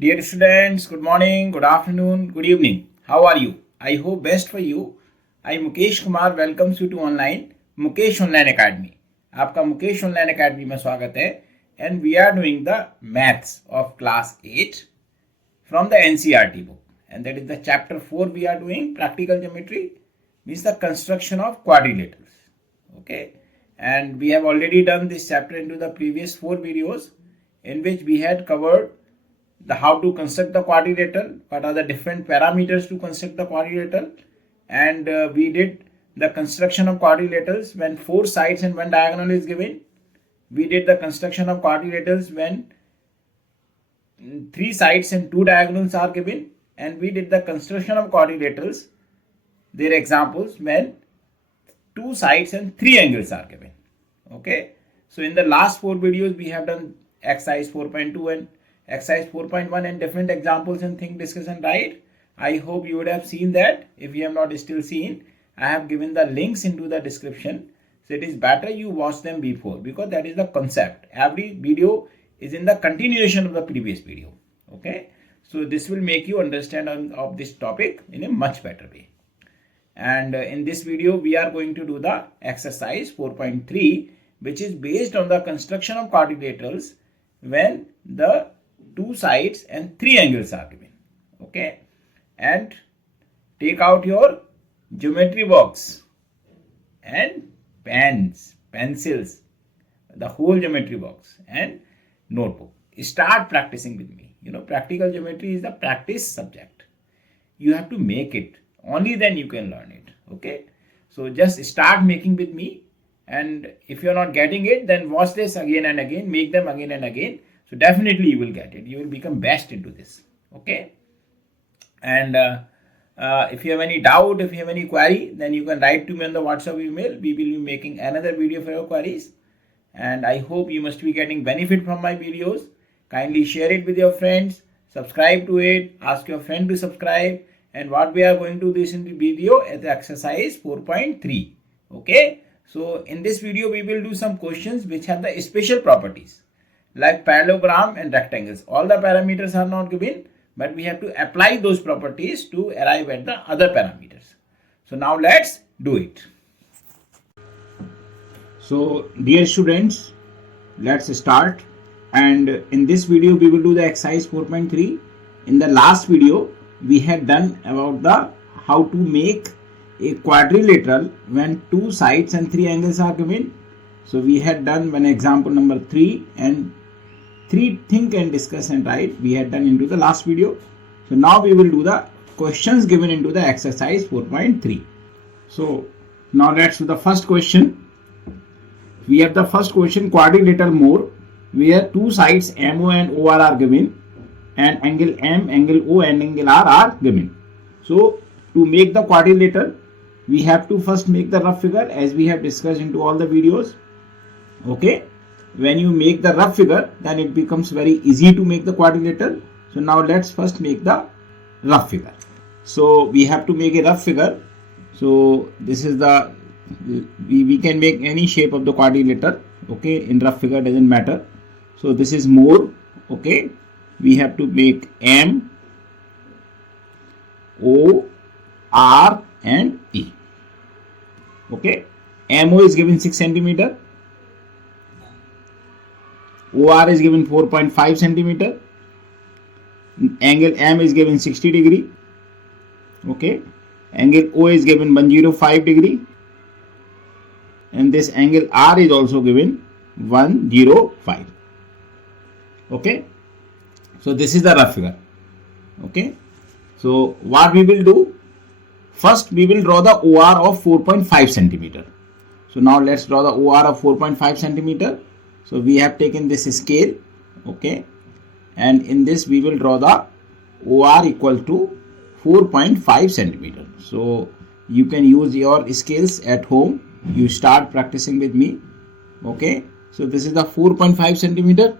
Dear students, good morning, good afternoon, good evening. How are you? I hope best for you. I Mukesh Kumar welcomes you to online Mukesh Online Academy. आपका Mukesh online academy में स्वागत है and we are doing the maths of class 8 from the NCERT book, and that is the chapter 4 we are doing. Practical geometry means the construction of quadrilaterals. Okay, and we have already done this chapter into the previous 4 videos in which we had covered the how to construct the quadrilateral, what are the different parameters to construct the quadrilateral, and we did the construction of quadrilaterals when 4 sides and 1 diagonal is given. We did the construction of quadrilaterals when 3 sides and 2 diagonals are given, and we did the construction of quadrilaterals, their examples, when 2 sides and 3 angles are given. Okay, so in the last 4 videos we have done exercise 4.2 and exercise 4.1 and different examples and thing discussion, right? I hope you would have seen that. If you have not still seen, I have given the links into the description. So it is better you watch them before, because that is the concept. Every video is in the continuation of the previous video. Okay, so this will make you understand of this topic in a much better way. And in this video we are going to do the exercise 4.3, which is based on the construction of quadrilaterals when the 2 sides and 3 angles are given. Okay, and take out your geometry box and pens, pencils, the whole geometry box and notebook. Start practicing with me. You know, practical geometry is the practice subject. You have to make it, only then you can learn it. Okay, so just start making with me, and if you are not getting it, then watch this again and again, make them again and again. So definitely you will get it. You will become best into this. Okay, and if you have any doubt, if you have any query, then you can write to me on the WhatsApp email. We will be making another video for your queries, and I hope you must be getting benefit from my videos. Kindly share it with your friends, subscribe to it, ask your friend to subscribe. And what we are going to do this in the video is exercise 4.3. Okay, so in this video we will do some questions which have the special properties like parallelogram and rectangles. All the parameters are not given, but we have to apply those properties to arrive at the other parameters. So now let's do it. So dear students, let's start. And in this video we will do the exercise 4.3. In the last video we had done about the how to make a quadrilateral when 2 sides and 3 angles are given. So we had done one example number 3 and 3 think and discuss and write we had done into the last video. So now we will do the questions given into the exercise 4.3. So now let's do the first question. We have the first question, quadrilateral more, where 2 sides MO and OR are given and angle M, angle O and angle R are given. So to make the quadrilateral, we have to first make the rough figure as we have discussed into all the videos. Okay, when you make the rough figure, then it becomes very easy to make the quadrilateral. So now let's first make the rough figure. So we have to make a rough figure. So this is the, we can make any shape of the quadrilateral. Okay, in rough figure doesn't matter. So this is more. Okay, we have to make M, O, R and E. Okay, MO is given 6 centimeter. OR is given 4.5 centimeter. Angle M is given 60 degree. Okay, angle O is given 105 degree, and this angle R is also given 105. Okay, so this is the rough figure. Okay, so what we will do, first we will draw the OR of 4.5 centimeter. So now let's draw the OR of 4.5 centimeter. So we have taken this scale. Okay, and in this we will draw the OR equal to 4.5 centimeter. So you can use your scales at home. You start practicing with me. Okay, so this is the 4.5 centimeter.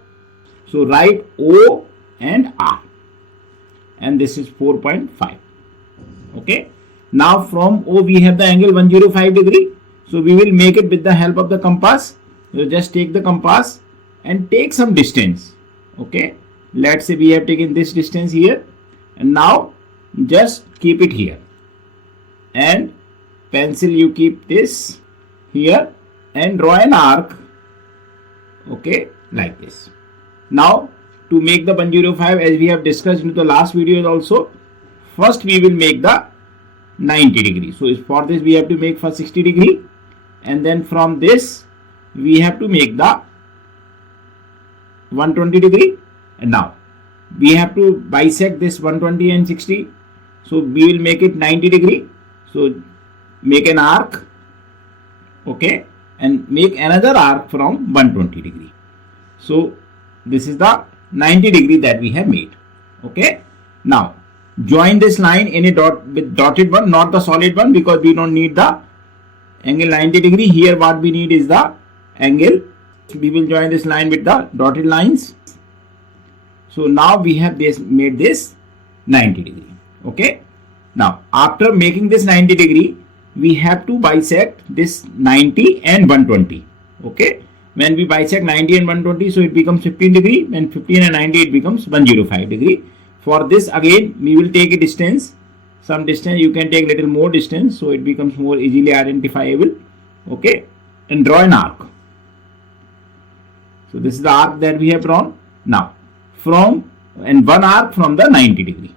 So write O and R, and this is 4.5. Okay, now from O we have the angle 105 degree. So we will make it with the help of the compass. So just take the compass and take some distance. Okay, let's say we have taken this distance here, and now just keep it here, and pencil you keep this here and draw an arc, okay, like this. Now to make the 105, as we have discussed in the last video also, first we will make the 90 degree. So for this we have to make for 60 degree, and then from this we have to make the 120 degree. And now we have to bisect this 120 and 60, so we will make it 90 degree. So make an arc, okay, and make another arc from 120 degree. So this is the 90 degree that we have made, okay. Now join this line in a dot with dotted one, not the solid one, because we don't need the angle 90 degree. Here what we need is the angle. We will join this line with the dotted lines. So now we have made this 90 degree, okay. Now after making this 90 degree, we have to bisect this 90 and 120, okay. When we bisect 90 and 120, so it becomes 15 degree, and 15 and 90 it becomes 105 degree. For this again we will take a distance, some distance. You can take little more distance, so it becomes more easily identifiable, okay, and draw an arc. So this is the arc that we have drawn. Now from, and one arc from the 90 degree,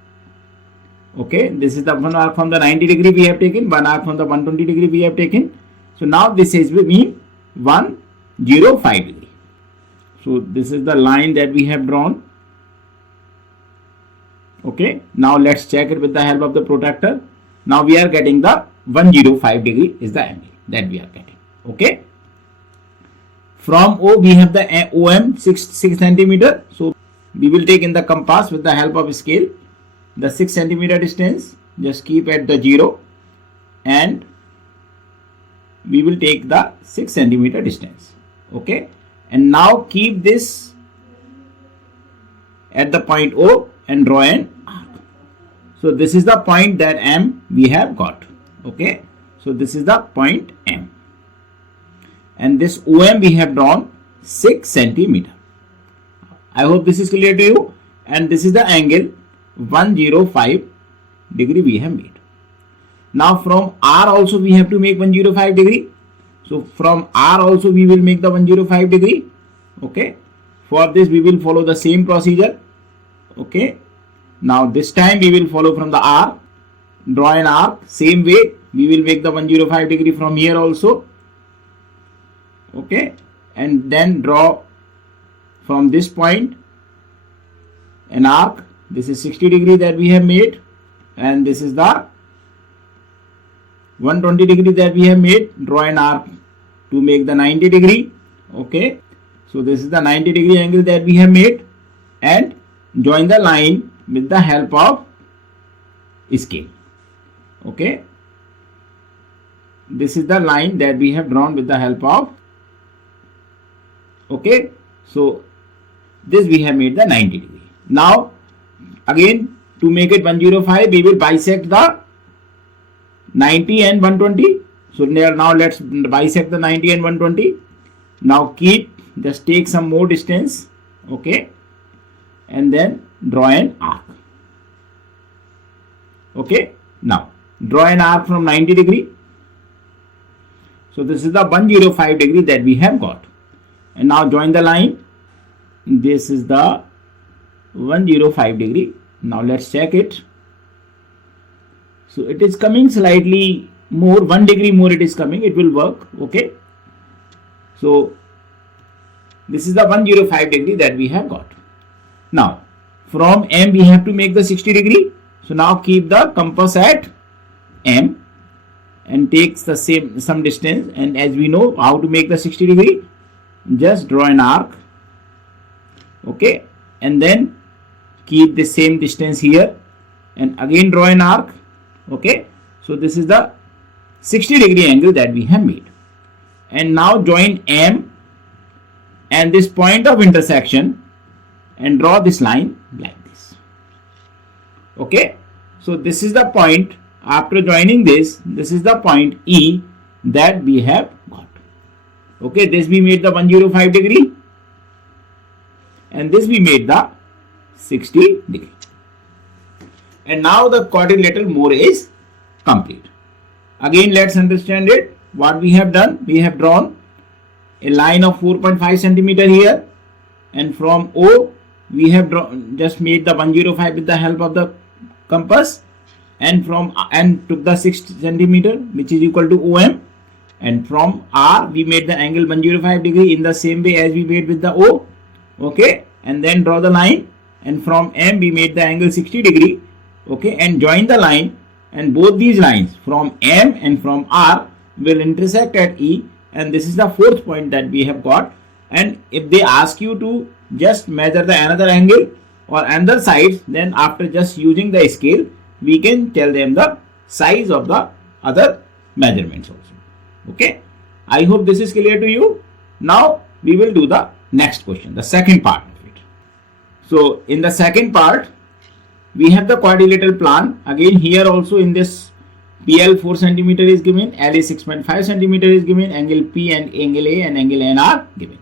okay, this is the one arc from the 90 degree we have taken, one arc from the 120 degree we have taken. So now this is mean 105 degree. So this is the line that we have drawn, okay. Now let's check it with the help of the protractor. Now we are getting the 105 degree is the angle that we are getting, okay. From O we have the OM 6 centimeter. So we will take in the compass with the help of scale the 6 centimeter distance. Just keep at the 0, and we will take the 6 centimeter distance, okay. And now keep this at the point O and draw an arc. So this is the point that M we have got, okay. So this is the point M, and this OM we have drawn 6 centimeter. I hope this is clear to you. And this is the angle 105 degree we have made. Now from R also we have to make 105 degree. So from R also we will make the 105 degree, okay. For this we will follow the same procedure, okay. Now this time we will follow from the R, draw an arc, same way we will make the 105 degree from here also, okay. And then draw from this point an arc. This is 60 degree that we have made, and this is the 120 degree that we have made. Draw an arc to make the 90 degree, okay. So this is the 90 degree angle that we have made, and join the line with the help of scale, okay. This is the line that we have drawn with the help of, okay. So this we have made the 90 degree. Now again to make it 105, we will bisect the 90 and 120. So now let's bisect the 90 and 120. Now just take some more distance, okay, and then draw an arc, okay. Now draw an arc from 90 degree. So this is the 105 degree that we have got, and now join the line. This is the 105 degree. Now let's check it. So it is coming slightly more, 1 degree more it is coming, it will work, okay. So this is the 105 degree that we have got. Now from M we have to make the 60 degree. So now keep the compass at M and takes the some distance, and as we know how to make the 60 degree, just draw an arc, okay, and then keep the same distance here and again draw an arc, okay. So this is the 60 degree angle that we have made, and now join M and this point of intersection and draw this line like this, okay. So this is the point. After joining this is the point E that we have got, okay. This we made the 105 degree, and this we made the 60 degree. And now the quadrilateral more is complete. Again, let's understand it. What we have done, we have drawn a line of 4.5 centimeter here, and from O we have just made the 105 with the help of the compass, and took the 6 centimeter which is equal to OM, and from R we made the angle 105 degree in the same way as we made with the O. Okay, and then draw the line, and from M we made the angle 60 degree. Okay, and join the line, and both these lines from M and from R will intersect at E, and this is the fourth point that we have got. And if they ask you to just measure the another angle or another side, then after just using the scale we can tell them the size of the other measurements also. Okay, I hope this is clear to you. Now we will do the next question, the second part of it. So in the second part we have the quadrilateral plan. Again, here also in this PL 4 centimeter is given, L is 6.5 centimeter is given, angle P and angle A and angle N are given.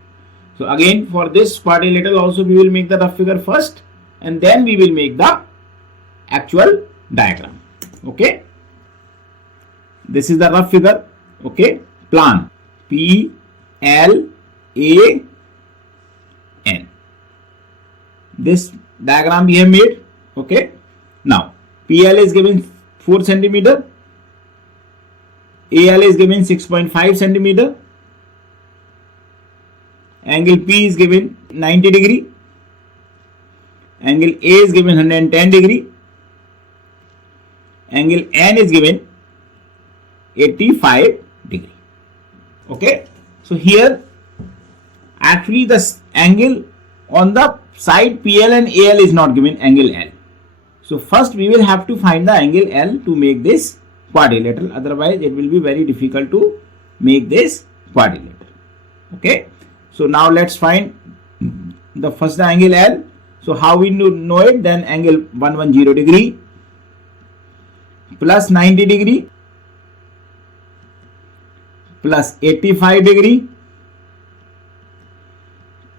So again, for this quadrilateral also we will make the rough figure first, and then we will make the actual diagram. Okay, this is the rough figure. Okay, plan P L A N. This diagram we have made. Okay, now PL is given 4 centimeter, AL is given 6.5 centimeter, angle P is given 90 degree, angle A is given 110 degree, angle N is given 85 degree. Okay, so here actually the angle on the side PL and AL is not given, angle L. So first we will have to find the angle L to make this quadrilateral, otherwise it will be very difficult to make this quadrilateral. Okay, so now let's find the first angle L. So how we know it? Then angle 110 degree plus 90 degree plus 85 degree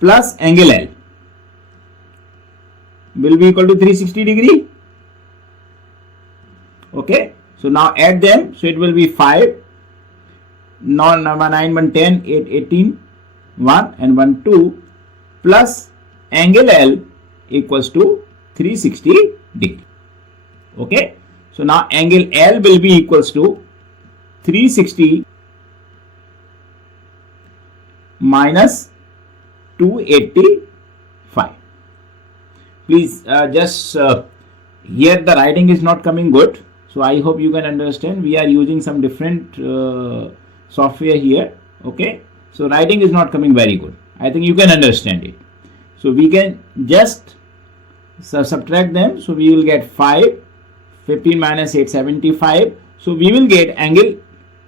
plus angle L will be equal to 360 degree. Okay, so now add them, so it will be 5, 9, 1, 10, 8, 18, 1 and 1, 2 plus angle L equals to 360 degree. Okay, so now angle L will be equals to 360 minus 285. Please here the writing is not coming good, so I hope you can understand. We are using some different software here. Okay, so writing is not coming very good. I think you can understand it. So we can just subtract them. So we will get 5, 15 minus 8, 75. So we will get angle,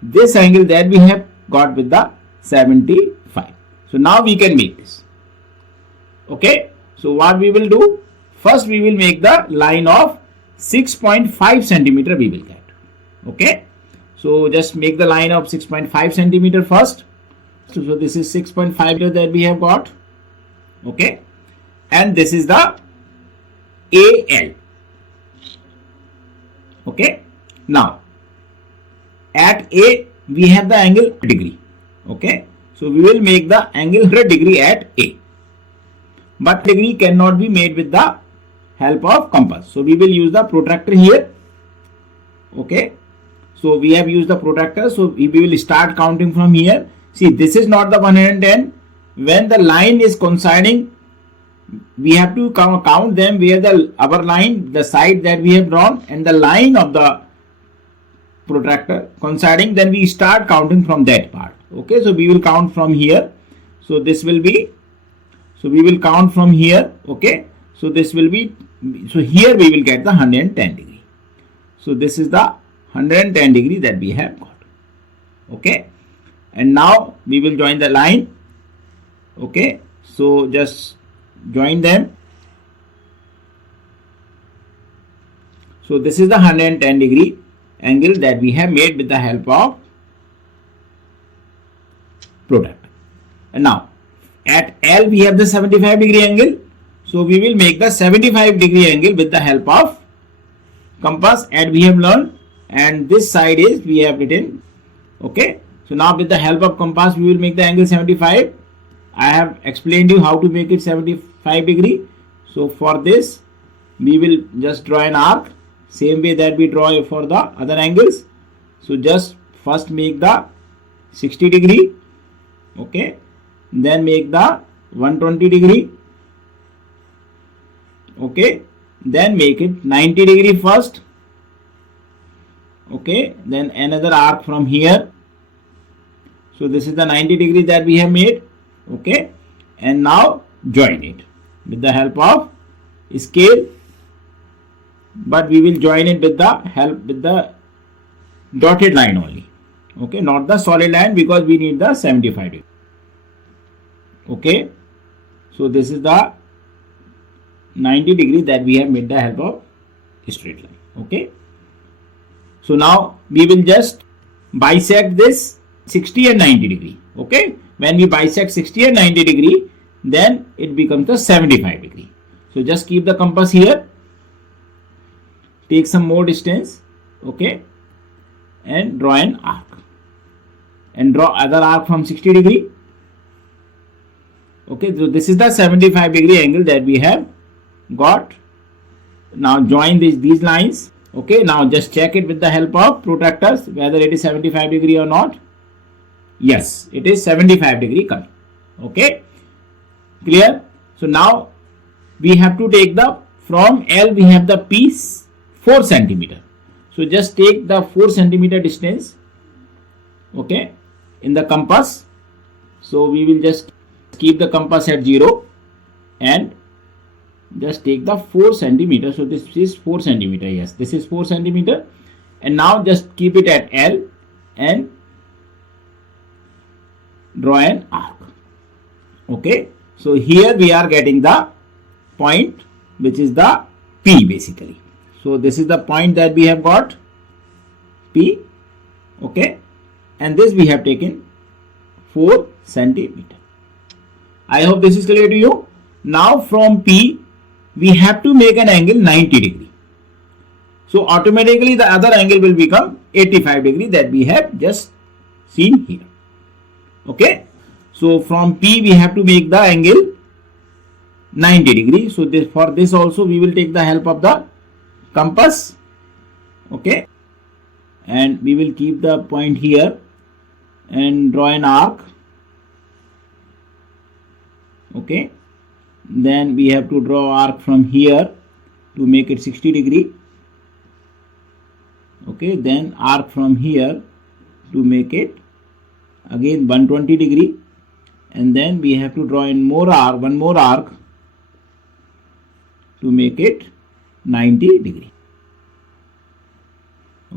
this angle that we have got with the 75. So now we can make this. Okay, so what we will do? First we will make the line of 6.5 centimeter we will get. Okay, so just make the line of 6.5 centimeter first. So this is 6.5 that we have got. Okay, and this is the AL. Okay, now at A we have the angle degree. Okay, so we will make the angle 100 degree at A, but degree cannot be made with the help of compass. So we will use the protractor here. Okay, so we have used the protractor, so we will start counting from here. See, this is not the 110. When the line is coinciding, we have to count them where the our line, the side that we have drawn, and the line of the protractor coinciding, then we start counting from that part. Okay, so we will count from here. So this will be, so we will count from here. Okay, so this will be, so here we will get the 110 degree. So this is the 110 degree that we have got. Okay, and now we will join the line. Okay, so just join them. So this is the 110 degree angle that we have made with the help of protractor. And now at L we have the 75 degree angle. So we will make the 75 degree angle with the help of compass, and we have learned, and this side is we have written. Okay, so now with the help of compass we will make the angle 75. I have explained you how to make it 75 degree. So for this we will just draw an arc, same way that we draw for the other angles. So just first make the 60 degree, okay, then make the 120 degree, okay, then make it 90 degree first, okay, then another arc from here. So this is the 90 degree that we have made, okay, and now join it with the help of scale, but we will join it with the help with the dotted line only, okay, not the solid line, because we need the 75 degree. Okay, so this is the 90 degree that we have made the help of straight line. Okay, so now we will just bisect this 60 and 90 degree. Okay, when we bisect 60 and 90 degree, then it becomes the 75 degree. So just keep the compass here, take some more distance, okay, and draw an arc, and draw other arc from 60 degree. Okay, so this is the 75 degree angle that we have got. Now join these lines. Okay, now just check it with the help of protractors whether it is 75 degree or not. Yes, it is 75 degree coming. Okay, clear? So now we have to take the, from L we have the piece 4 centimeter. So just take the 4 centimeter distance, okay, in the compass. So we will just keep the compass at 0 and just take the 4 centimeter. So this is 4 centimeter. Yes, this is 4 centimeter. And now just keep it at L and draw an arc. Okay, so here we are getting the point which is the P basically. So this is the point that we have got, P, okay, and this we have taken 4 centimeter. I hope this is clear to you. Now from P we have to make an angle 90 degree. So automatically the other angle will become 85 degree that we have just seen here. Okay, so from P we have to make the angle 90 degree. So this, for this also we will take the help of the compass, okay, and we will keep the point here and draw an arc, okay, then we have to draw arc from here to make it 60 degree, okay, then arc from here to make it again 120 degree, and then we have to draw in more arc, one more arc to make it 90 degree.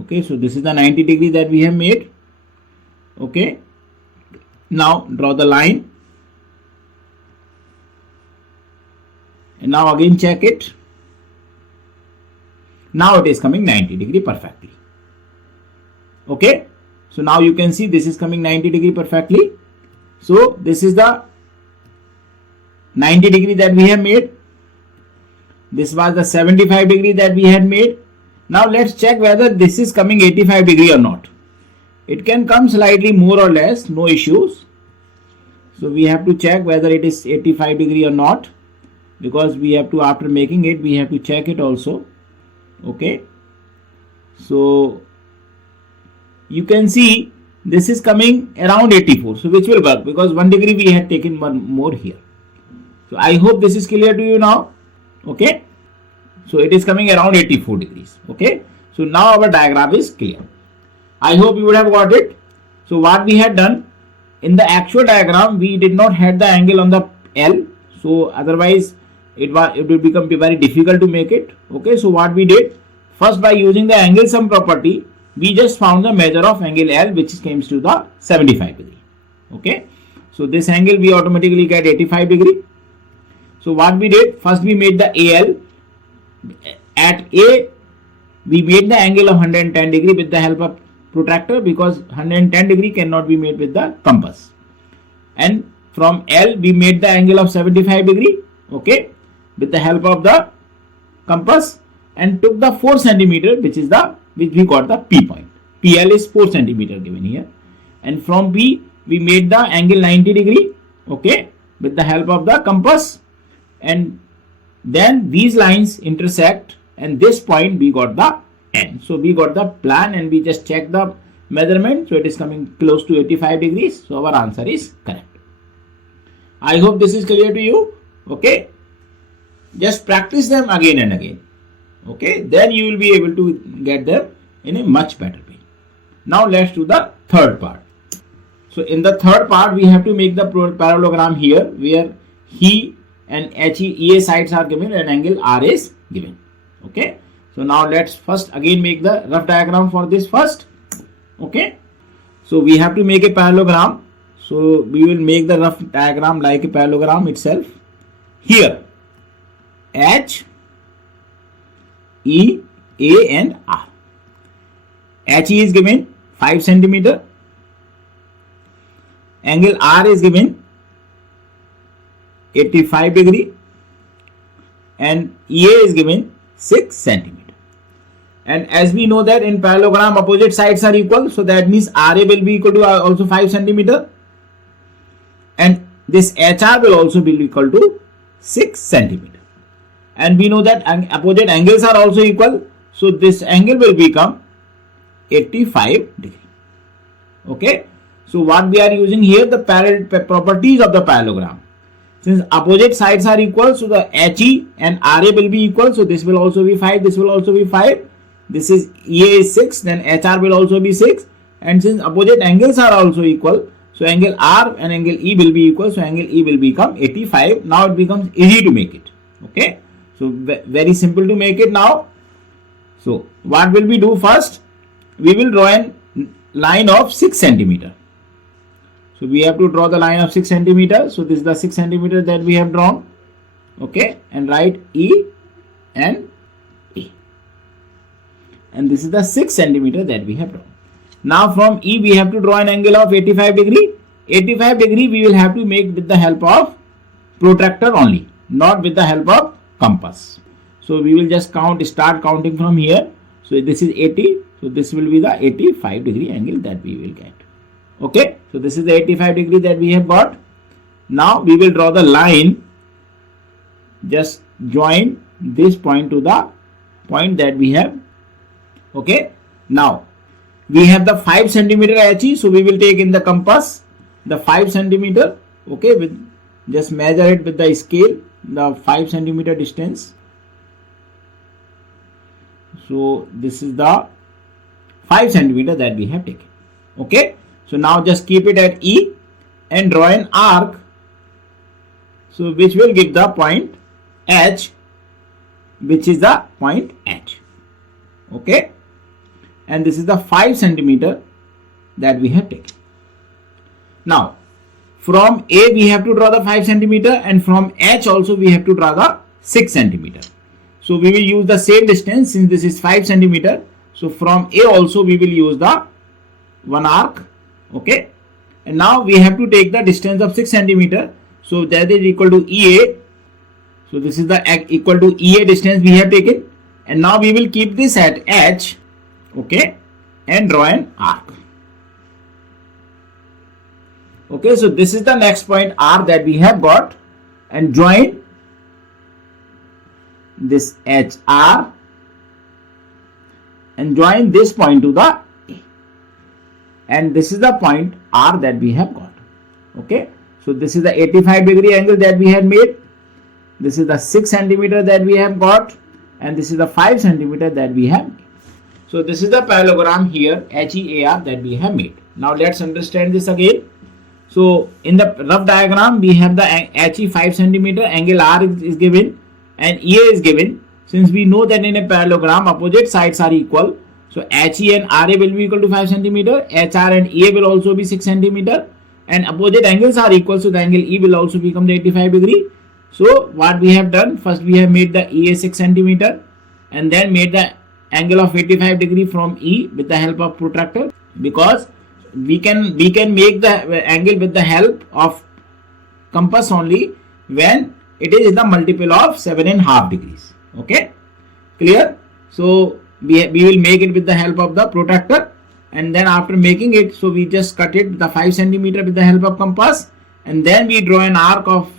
Okay, so this is the 90 degree that we have made. Okay, now draw the line, and now again check it. Now it is coming 90 degree perfectly. Okay, so now you can see this is coming 90 degree perfectly. So this is the 90 degree that we have made. This was the 75 degree that we had made. Now let's check whether this is coming 85 degree or not. It can come slightly more or less, no issues. So we have to check whether it is 85 degree or not, because we have to, after making it, we have to check it also. Okay, so you can see this is coming around 84, so which will work because 1 degree we had taken one more here. So I hope this is clear to you now. Okay, so it is coming around 84 degrees. Okay, so now our diagram is clear. I hope you would have got it. So what we had done in the actual diagram, we did not have the angle on the L, so otherwise it will become very difficult to make it. Okay, so what we did, first by using the angle sum property, we just found the measure of angle L, which comes to the 75 degree. Okay, so this angle we automatically get 85 degree. So what we did, first we made the AL. At A we made the angle of 110 degree with the help of protractor, because 110 degree cannot be made with the compass. And from L we made the angle of 75 degree. Okay, with the help of the compass and took the 4 centimeter, which we got the P point. PL is 4 centimeter given here, and from P we made the angle 90 degree, okay, with the help of the compass, and then these lines intersect, and this point we got the N. So we got the plan and we just checked the measurement, so it is coming close to 85 degrees. So our answer is correct. I hope this is clear to you. Okay, just practice them again and again. Okay, then you will be able to get them in a much better way. Now let's do the third part. So in the third part, we have to make the parallelogram here, where he and EA sides are given and angle R is given. Okay, so now let's first again make the rough diagram for this first. Okay, so we have to make a parallelogram. So we will make the rough diagram like a parallelogram itself. Here H, E, A and R. HE is given 5 centimeter. Angle R is given 85 degree and EA is given 6 centimeter. And as we know that in parallelogram opposite sides are equal, so that means RA will be equal to also 5 centimeter and this HR will also be equal to 6 centimeter. And we know that opposite angles are also equal, so this angle will become 85 degree. Okay, so what we are using here, the properties of the parallelogram. Since opposite sides are equal, so the HE and RA will be equal, so this will also be 5, this will also be 5. This is EA is 6, then HR will also be 6, and since opposite angles are also equal, so angle R and angle E will be equal, so angle E will become 85. Now it becomes easy to make it. Okay, so very simple to make it now. So what will we do first? We will draw a line of 6 centimeter. So we have to draw the line of 6 centimeter. So this is the 6 centimeter that we have drawn. Okay, and write E and A. And this is the 6 centimeter that we have drawn. Now from E we have to draw an angle of 85 degree. 85 degree we will have to make with the help of protractor only, not with the help of compass. So we will just start counting from here. So this is 80. So this will be the 85 degree angle that we will get. Okay, so this is the 85 degree that we have got. Now we will draw the line. Just join this point to the point that we have. Okay, now we have the 5 centimeter HE, so we will take in the compass the 5 centimeter. Okay, just measure it with the scale, the 5 centimeter distance. So this is the 5 centimeter that we have taken. Okay, so now just keep it at E and draw an arc, so which will give the point H, which is the point H. Okay, and this is the 5 centimeter that we have taken. Now from A we have to draw the 5 centimeter and from H also we have to draw the 6 centimeter. So we will use the same distance since this is 5 centimeter. So from A also we will use the one arc. Okay, and now we have to take the distance of 6 centimeter. So that is equal to EA. So this is the equal to EA distance we have taken, and now we will keep this at H. Okay, and draw an arc. Okay, so this is the next point R that we have got, and join this HR and join this point to the A, and this is the point R that we have got. Okay, so this is the 85 degree angle that we have made. This is the 6 centimeter that we have got, and this is the 5 centimeter that we have made. So this is the parallelogram here HEAR that we have made. Now let's understand this again. So in the rough diagram we have the HE 5 centimeter, angle R is given and EA is given. Since we know that in a parallelogram opposite sides are equal, so HE and RA will be equal to 5 centimeter, HR and EA will also be 6 centimeter, and opposite angles are equal, so the angle E will also become the 85 degree. So what we have done, first we have made the EA 6 centimeter and then made the angle of 85 degree from E with the help of protractor, because we can make the angle with the help of compass only when it is the multiple of 7.5 degrees. Okay, clear? So we will make it with the help of the protractor, and then after making it, so we just cut it the 5 centimeter with the help of compass, and then we draw an arc of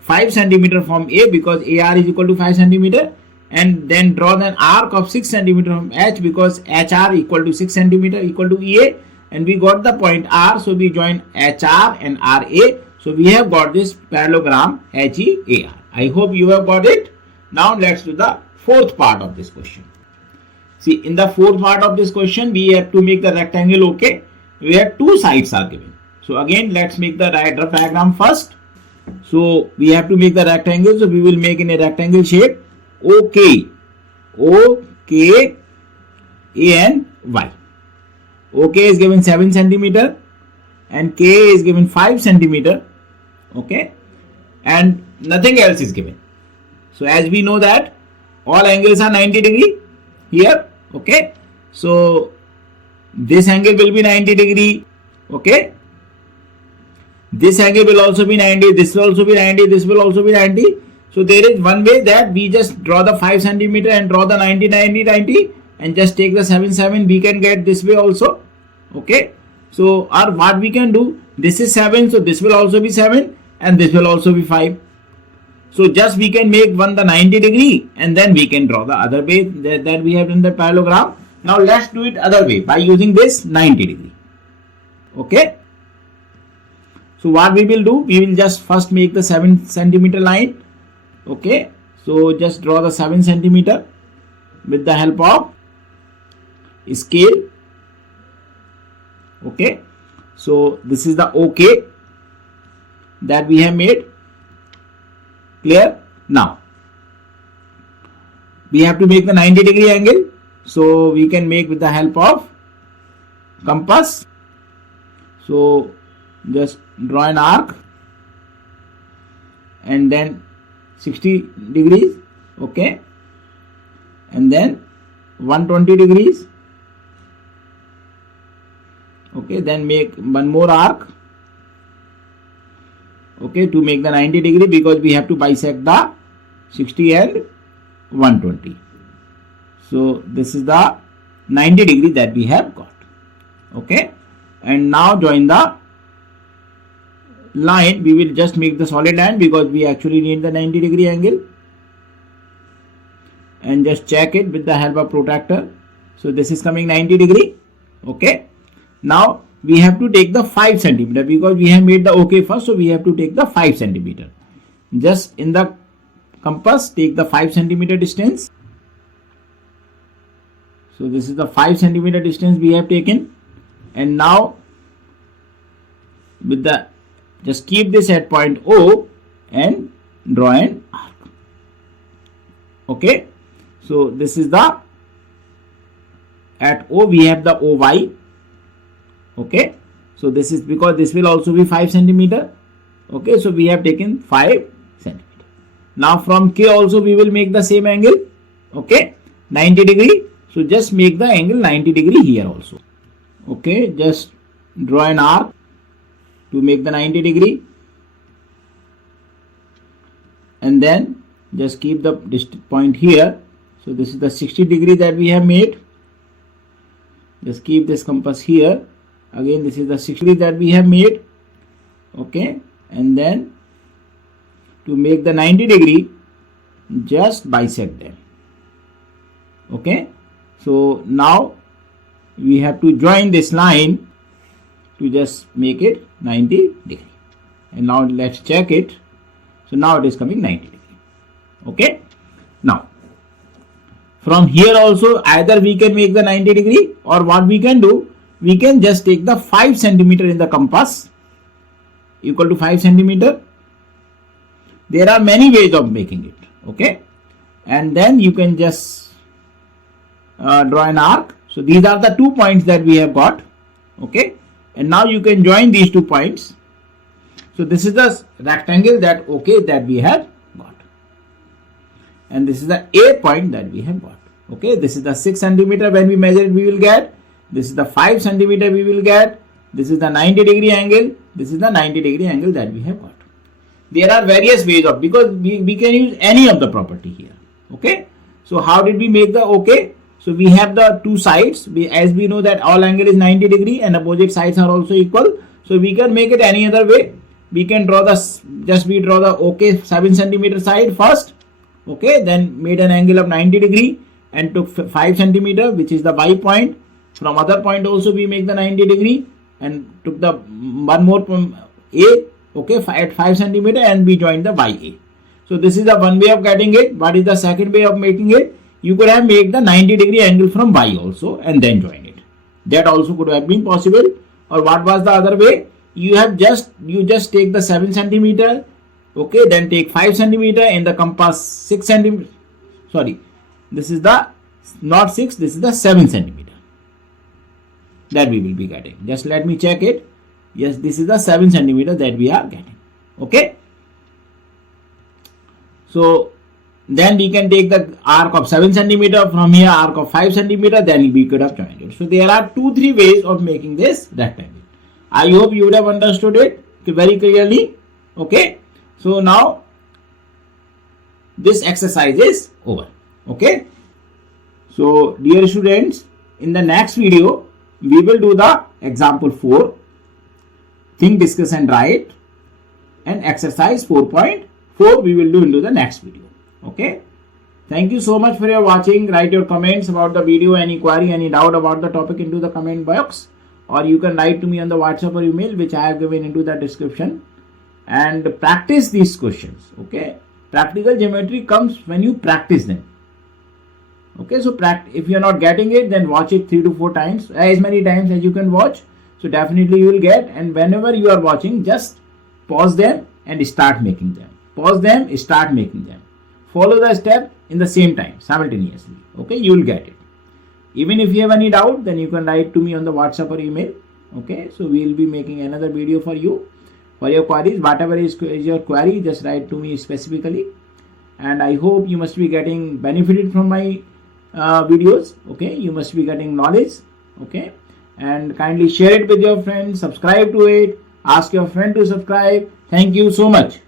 5 centimeter from A, because AR is equal to 5 centimeter, and then draw an arc of 6 centimeter from H, because HR equal to 6 centimeter equal to EA, and we got the point R, so we join HR and RA. So we have got this parallelogram HEAR. I hope you have got it. Now let's do the fourth part of this question. See, in the fourth part of this question, we have to make the rectangle OK, where two sides are given. So again, let's make the rough diagram first. So we have to make the rectangle. So we will make in a rectangle shape OK, OK, A and Y. OK is given 7 centimeter and K is given 5 centimeter. Okay, and nothing else is given. So as we know that all angles are 90 degree here. Okay, so this angle will be 90 degree. Okay, this angle will also be 90, this will also be 90, this will also be 90. So there is one way that we just draw the 5 centimeter and draw the 90 and just take the 7 we can get this way also. Okay, so or what we can do, this is 7, so this will also be 7 and this will also be 5. So just we can make one the 90 degree and then we can draw the other way that we have in the parallelogram. Now let's do it other way by using this 90 degree. Okay, so what we will do, we will just first make the 7 centimeter line. Okay, so just draw the 7 centimeter with the help of scale. Okay, so this is the OK that we have made. Clear? Now we have to make the 90 degree angle, so we can make with the help of compass. So just draw an arc and then 60 degrees. Okay, and then 120 degrees. Okay, then make one more arc. Okay, to make the 90 degree, because we have to bisect the 60 and 120. So this is the 90 degree that we have got. Okay, and now join the line. We will just make the solid line because we actually need the 90 degree angle, and just check it with the help of protractor. So this is coming 90 degree. Okay, now we have to take the 5 centimeter because we have made the OK first, so we have to take the 5 centimeter. Just in the compass, take the 5 centimeter distance. So this is the 5 centimeter distance we have taken, and now with the just keep this at point O and draw an arc. Okay, so this is the at O we have the OY. Okay, so this is because this will also be 5 centimeter. Okay, so we have taken 5 centimeter. Now from K also we will make the same angle. Okay, 90 degree. So just make the angle 90 degree here also. Okay, just draw an arc to make the 90 degree, and then just keep the point here. So this is the 60 degree that we have made. Just keep this compass here. Again, this is the 60 that we have made. Okay, and then to make the 90 degree, just bisect them. Okay, so now we have to join this line to just make it 90 degree. And now let's check it. So now it is coming 90 degree. Okay, now from here also either we can make the 90 degree, or what we can do, we can just take the 5 centimeter in the compass equal to 5 centimeter. There are many ways of making it. Okay, and then you can just draw an arc. So these are the 2 points that we have got. Okay, and now you can join these 2 points. So this is the rectangle that OK that we have got, and this is the A point that we have got. Okay, this is the 6 centimeter when we measure it we will get. This is the 5 centimeter we will get. This is the 90 degree angle. This is the 90 degree angle that we have got. there are various ways of, because we can use any of the property here. Okay, so how did we make the okay? So we have the two sides, as we know that all angle is 90 degree and opposite sides are also equal. So we can make it any other way. We can draw we draw the okay 7 centimeter side first. Okay, then made an angle of 90 degree and took 5 centimeter, which is the y point. From other point also we make the 90 degree and took the one more from A, okay, at 5 centimeter, and we joined the YA. So this is the one way of getting it. What is the second way of making it? You could have made the 90 degree angle from Y also and then join it. That also could have been possible. Or what was the other way? You just take the 7 centimeter, okay, then take 5 centimeter in the compass 6 centimeter. Sorry, this is the not 6, this is the 7 centimeter that we will be getting. Just let me check it. Yes, this is the 7 centimeter that we are getting. Okay. So then we can take the arc of 7 centimeter, from here arc of 5 centimeter, then we could have joined it. So there are 2-3 ways of making this rectangle. I hope you would have understood it very clearly. Okay. So now this exercise is over. Okay. So dear students, in the next video we will do the example 4, think, discuss and write, and exercise 4.4 we will do into the next video. Okay. Thank you so much for your watching. Write your comments about the video, any query, any doubt about the topic into the comment box, or you can write to me on the WhatsApp or email which I have given into the description, and practice these questions. Okay. Practical geometry comes when you practice them. Okay, so if you are not getting it, then watch it 3 to 4 times, as many times as you can watch. So definitely you will get, and whenever you are watching, just pause them and start making them. Pause them, start making them. Follow the step in the same time, simultaneously. Okay, you will get it. Even if you have any doubt, then you can write to me on the WhatsApp or email. Okay, so we will be making another video for you. For your queries, whatever is your query, just write to me specifically. And I hope you must be getting benefited from my videos. Okay, you must be getting knowledge. Okay, and kindly share it with your friends, subscribe to it, ask your friend to subscribe. Thank you so much.